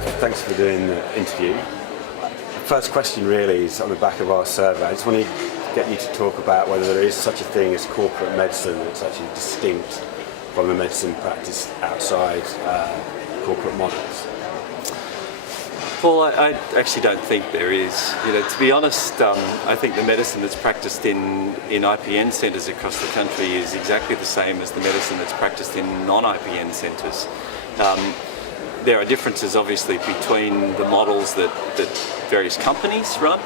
Thanks for doing the interview. The first question really is on the back of our survey. I just want to get you to talk about whether there is such a thing as corporate medicine that's actually distinct from the medicine practice outside corporate models. Well, I actually don't think there is. To be honest, I think the medicine that's practiced in IPN centres across the country is exactly the same as the medicine that's practiced in non-IPN centres. There are differences, obviously, between the models that various companies run,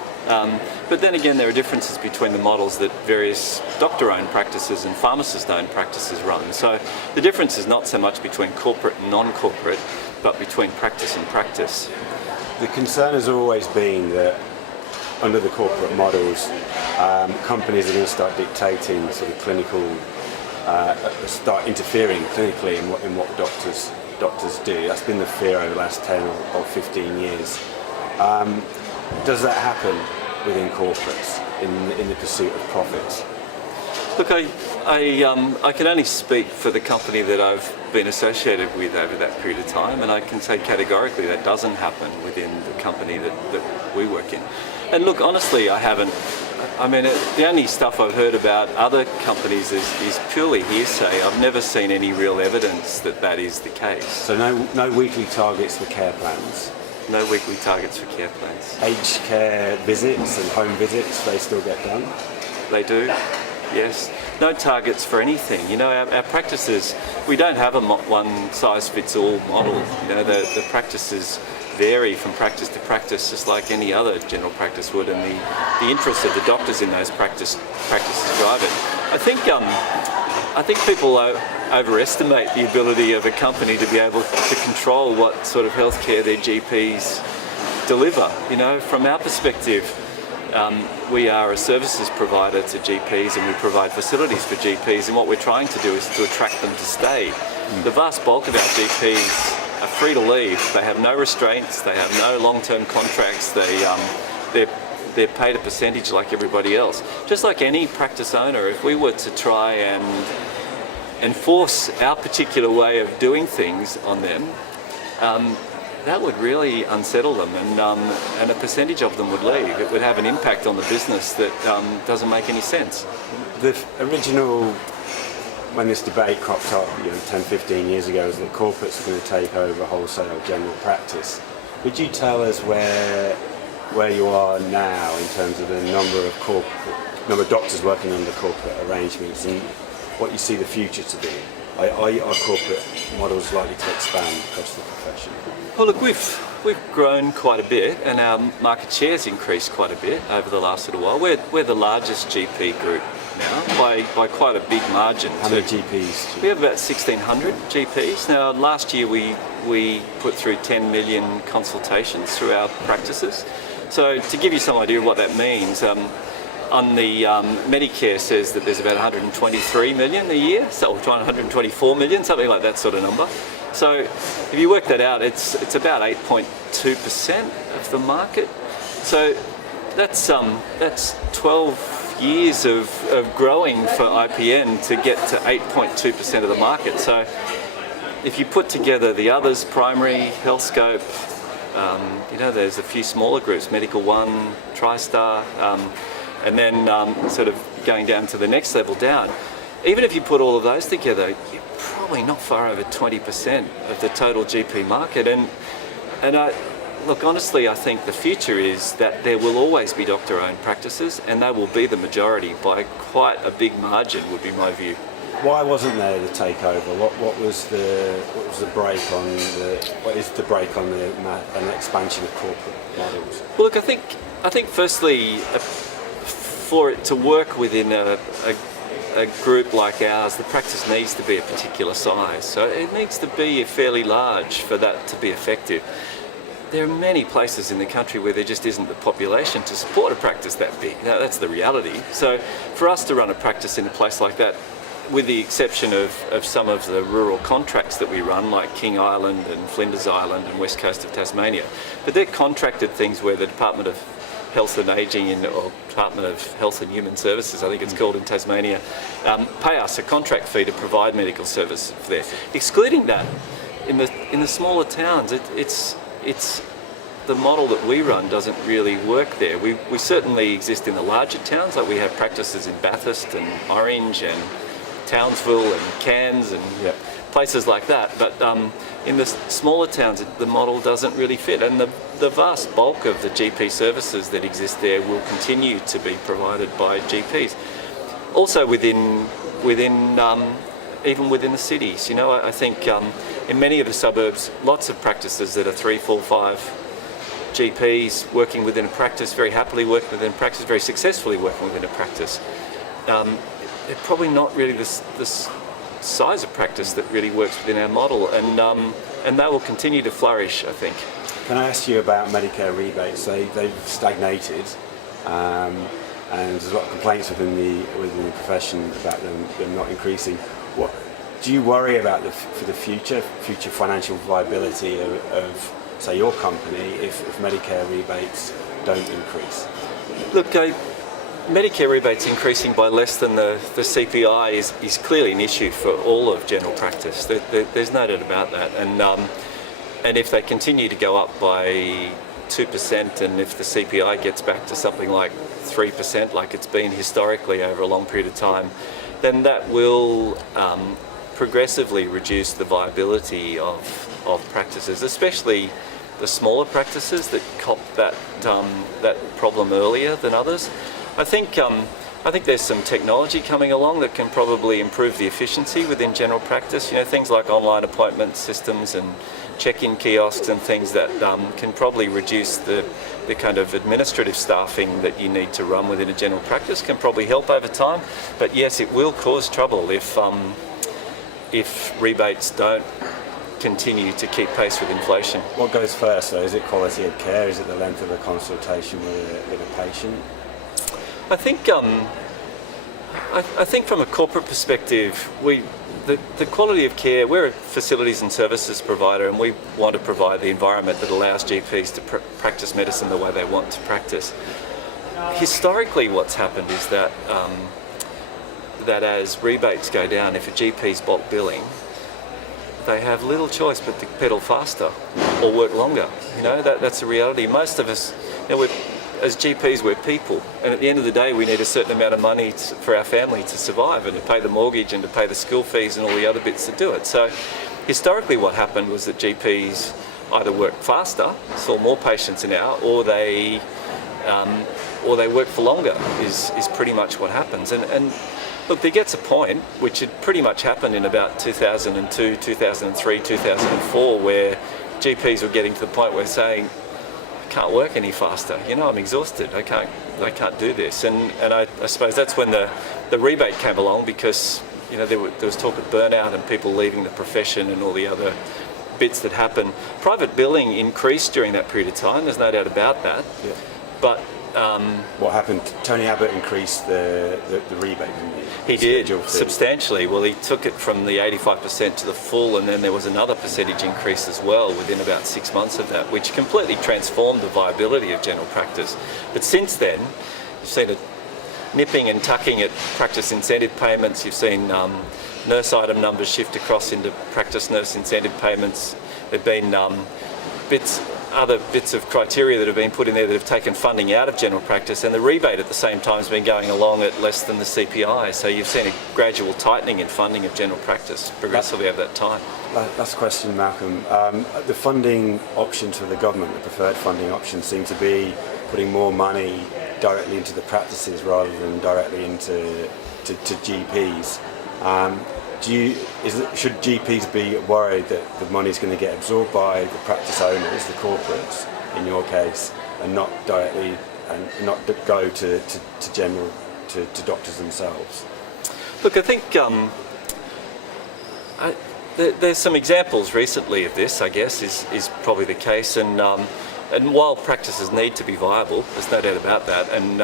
but then again, there are differences between the models that various doctor-owned practices and pharmacist-owned practices run. So the difference is not so much between corporate and non-corporate, but between practice and practice. The concern has always been that under the corporate models, companies are going to start dictating sort of clinical, start interfering clinically in what doctors do. That's been the fear over the last 10 or 15 years. Does that happen within corporates in the pursuit of profits? Look, I can only speak for the company that I've been associated with over that period of time, and I can say categorically that doesn't happen within the company that we work in. And look, honestly, I haven't. I mean, the only stuff I've heard about other companies is purely hearsay. I've never seen any real evidence that is the case. So no weekly targets for care plans? No weekly targets for care plans. Aged care visits and home visits, they still get done? They do, yes. No targets for anything. Our practices, we don't have a one-size-fits-all model. The practices vary from practice to practice, just like any other general practice would, and the interests of the doctors in those practices drive it. I think people overestimate the ability of a company to be able to control what sort of healthcare their GPs deliver. From our perspective, we are a services provider to GPs, and we provide facilities for GPs, and what we're trying to do is to attract them to stay. The vast bulk of our GPs are free to leave. They have no restraints, they have no long-term contracts, they're paid a percentage like everybody else. Just like any practice owner, if we were to try and enforce our particular way of doing things on them, that would really unsettle them, and a percentage of them would leave. It would have an impact on the business that doesn't make any sense. The original, when this debate cropped up 10, 15 years ago, was that corporates are going to take over wholesale general practice. Could you tell us where you are now in terms of the number of doctors working under corporate arrangements, and what you see the future to be? Are corporate models likely to expand across the profession? Well, look, we've grown quite a bit, and our market share's increased quite a bit over the last little while. We're the largest GP group now by quite a big margin. How many GPs? We have about 1,600 GPs. Now, last year we put through 10 million consultations through our practices. So to give you some idea of what that means, on the Medicare says that there's about 123 million a year, so we're trying 124 million, something like that sort of number. So if you work that out, it's about 8.2% of the market. So that's 12 years of growing for IPN to get to 8.2% of the market. So if you put together the others, Primary, HealthScope, there's a few smaller groups, Medical One, TriStar, and then sort of going down to the next level down. Even if you put all of those together, you're probably not far over 20% of the total GP market. And look, honestly, I think the future is that there will always be doctor-owned practices, and they will be the majority by quite a big margin, would be my view. Why wasn't there the takeover? What was the break on what is the break on an expansion of corporate models? Well, look, I think firstly, for it to work within a group like ours, the practice needs to be a particular size. So it needs to be fairly large for that to be effective. There are many places in the country where there just isn't the population to support a practice that big. Now, that's the reality. So for us to run a practice in a place like that, with the exception of some of the rural contracts that we run, like King Island and Flinders Island and West Coast of Tasmania, but they're contracted things where the Department of Health and Ageing, or Department of Health and Human Services, I think it's called in Tasmania, pay us a contract fee to provide medical services there. Excluding that, in the smaller towns, it's it's the model that we run doesn't really work there. We certainly exist in the larger towns, like we have practices in Bathurst and Orange and Townsville and Cairns and places like that. But in the smaller towns, the model doesn't really fit. And the vast bulk of the GP services that exist there will continue to be provided by GPs. Also even within the cities. I think in many of the suburbs, lots of practices that are 3, 4, 5 GPs working within a practice, very happily working within a practice, very successfully working within a practice. They're probably not really this size of practice that really works within our model, and that will continue to flourish, I think. Can I ask you about Medicare rebates? They've stagnated, and there's a lot of complaints within the profession about them not increasing. What do you worry about for the future financial viability of say your company if Medicare rebates don't increase? Look, Medicare rebates increasing by less than the CPI is clearly an issue for all of general practice. There's no doubt about that. And if they continue to go up by 2%, and if the CPI gets back to something like 3%, like it's been historically over a long period of time, then that will progressively reduce the viability of practices, especially the smaller practices that cop that problem earlier than others. I think there's some technology coming along that can probably improve the efficiency within general practice. Things like online appointment systems and check-in kiosks and things that can probably reduce the kind of administrative staffing that you need to run within a general practice, can probably help over time. But yes, it will cause trouble if rebates don't continue to keep pace with inflation. What goes first though? Is it quality of care? Is it the length of a consultation with a patient? I think from a corporate perspective, the quality of care, we're a facilities and services provider, and we want to provide the environment that allows GPs to practice medicine the way they want to practice. Historically, what's happened is that as rebates go down, if a GP's bulk billing, they have little choice but to pedal faster or work longer. That's the reality. Most of us, as GPs, we're people, and at the end of the day, we need a certain amount of money for our family to survive and to pay the mortgage and to pay the school fees and all the other bits to do it. So historically what happened was that GPs either worked faster, saw more patients an hour, or they worked for longer is pretty much what happens. And look, there gets a point, which had pretty much happened in about 2002, 2003, 2004, where GPs were getting to the point where saying, can't work any faster. I'm exhausted. I can't do this. And I suppose that's when the rebate came along, because there was talk of burnout and people leaving the profession and all the other bits that happen. Private billing increased during that period of time. There's no doubt about that. Yeah. But what happened? Tony Abbott increased the rebate, didn't he? He did, substantially. Well, he took it from the 85% to the full, and then there was another percentage increase as well within about 6 months of that, which completely transformed the viability of general practice. But since then, you've seen a nipping and tucking at practice incentive payments. You've seen nurse item numbers shift across into practice nurse incentive payments. There have been other bits of criteria that have been put in there that have taken funding out of general practice, and the rebate at the same time has been going along at less than the CPI. So you've seen a gradual tightening in funding of general practice progressively over that time. Last question, Malcolm. The funding options for the government, the preferred funding options, seem to be putting more money directly into the practices rather than directly into GPs. Should GPs be worried that the money is going to get absorbed by the practice owners, the corporates, in your case, and not directly and not go to doctors themselves? Look, I think there's some examples recently of this, I guess, is probably the case, and while practices need to be viable, there's no doubt about that, and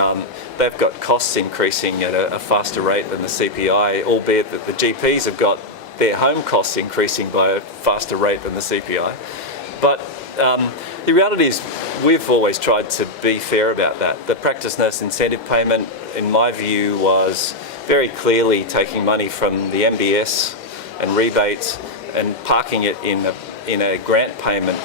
they've got costs increasing at a faster rate than the CPI, albeit that the GPs have got their home costs increasing by a faster rate than the CPI. But the reality is we've always tried to be fair about that. The practice nurse incentive payment, in my view, was very clearly taking money from the MBS and rebates and parking it in a grant payment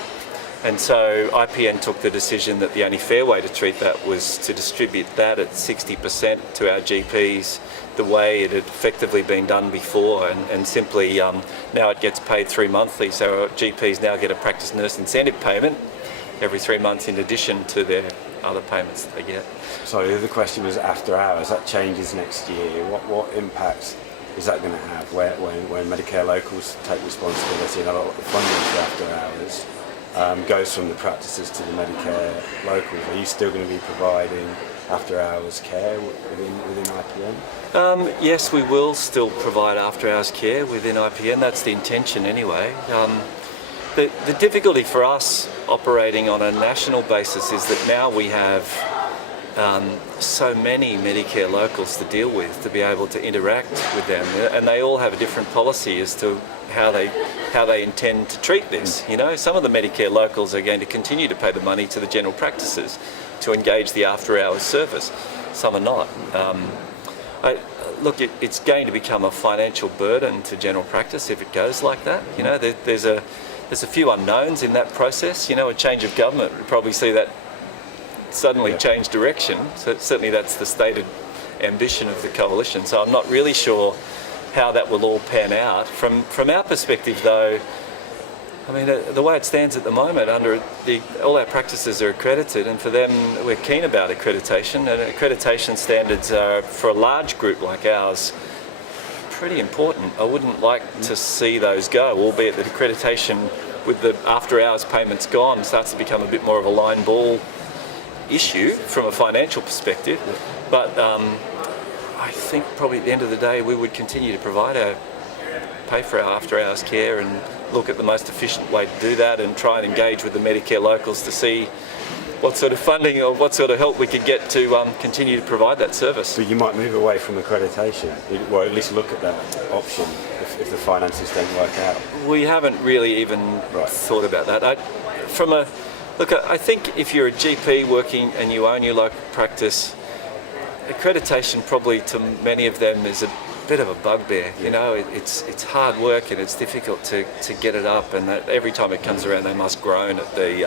And so IPN took the decision that the only fair way to treat that was to distribute that at 60% to our GPs the way it had effectively been done before, and simply now it gets paid 3 monthly, so our GPs now get a practice nurse incentive payment every 3 months in addition to their other payments that they get. So the other question was after hours. That changes next year. What impact is that going to have when Medicare locals take responsibility and a lot of the funding for after hours goes from the practices to the Medicare locals? Are you still going to be providing after hours care within IPN? Yes, we will still provide after hours care within IPN. That's the intention anyway. The difficulty for us operating on a national basis is that now we have so many Medicare locals to deal with to be able to interact with them, and they all have a different policy as to how they intend to treat this. You know, some of the Medicare locals are going to continue to pay the money to the general practices to engage the after hours service. Some are not. Look, it's going to become a financial burden to general practice if it goes like that. You know, there's a few unknowns in that process. You know, a change of government would probably see that suddenly change direction. So certainly that's the stated ambition of the coalition. So I'm not really sure how that will all pan out. From our perspective though, I mean, the way it stands at the moment, all our practices are accredited, and for them we're keen about accreditation, and accreditation standards are, for a large group like ours, pretty important. I wouldn't like to see those go, albeit that accreditation with the after hours payments gone starts to become a bit more of a line ball issue from a financial perspective. But I think probably at the end of the day we would continue to pay for our after hours care and look at the most efficient way to do that, and try and engage with the Medicare locals to see what sort of funding or what sort of help we could get to continue to provide that service. But you might move away from accreditation, or at least look at that option if the finances don't work out. We haven't really even thought about that. I think if you're a GP working and you own your local practice, accreditation probably to many of them is a bit of a bugbear. You know, it's hard work and it's difficult to get it up, and that every time it comes around they must groan at the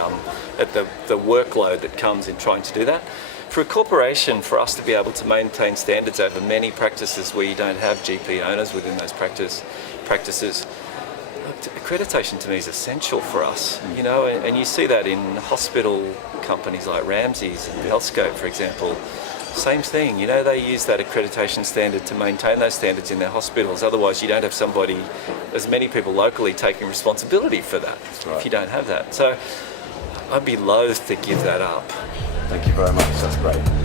workload that comes in trying to do that. For a corporation, for us to be able to maintain standards over many practices where you don't have GP owners within those practices, accreditation to me is essential for us. You know, and you see that in hospital companies like Ramsay's and Healthscope, for example. Same thing, you know, they use that accreditation standard to maintain those standards in their hospitals. Otherwise you don't have as many people locally taking responsibility for that if you don't have that. So I'd be loath to give that up. Thank you very much, that's great.